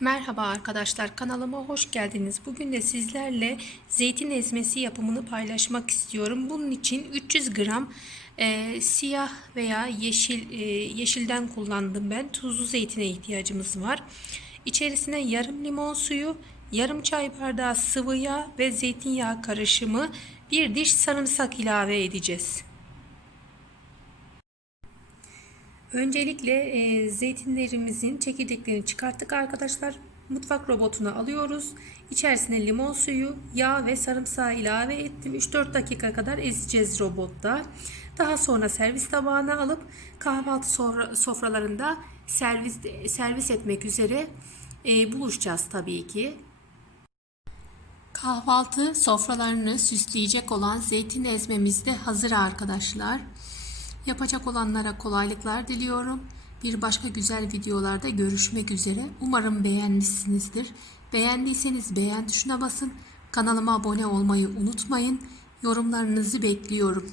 Merhaba arkadaşlar kanalıma hoş geldiniz. Bugün de sizlerle zeytin ezmesi yapımını paylaşmak istiyorum. Bunun için 300 gram e, siyah veya yeşil e, yeşilden kullandım ben. Tuzlu zeytine ihtiyacımız var. İçerisine yarım limon suyu, yarım çay bardağı sıvı yağ ve zeytinyağı karışımı bir diş sarımsak ilave edeceğiz. Öncelikle e, zeytinlerimizin çekirdeklerini çıkarttık arkadaşlar. Mutfak robotuna alıyoruz. İçerisine limon suyu, yağ ve sarımsağı ilave ettim. 3-4 dakika kadar ezeceğiz robotta. Daha sonra servis tabağına alıp kahvaltı sofra- sofralarında servis servis etmek üzere e, buluşacağız tabii ki. Kahvaltı sofralarını süsleyecek olan zeytin ezmemiz de hazır arkadaşlar. Yapacak olanlara kolaylıklar diliyorum. Bir başka güzel videolarda görüşmek üzere. Umarım beğenmişsinizdir. Beğendiyseniz beğen tuşuna basın. Kanalıma abone olmayı unutmayın. Yorumlarınızı bekliyorum.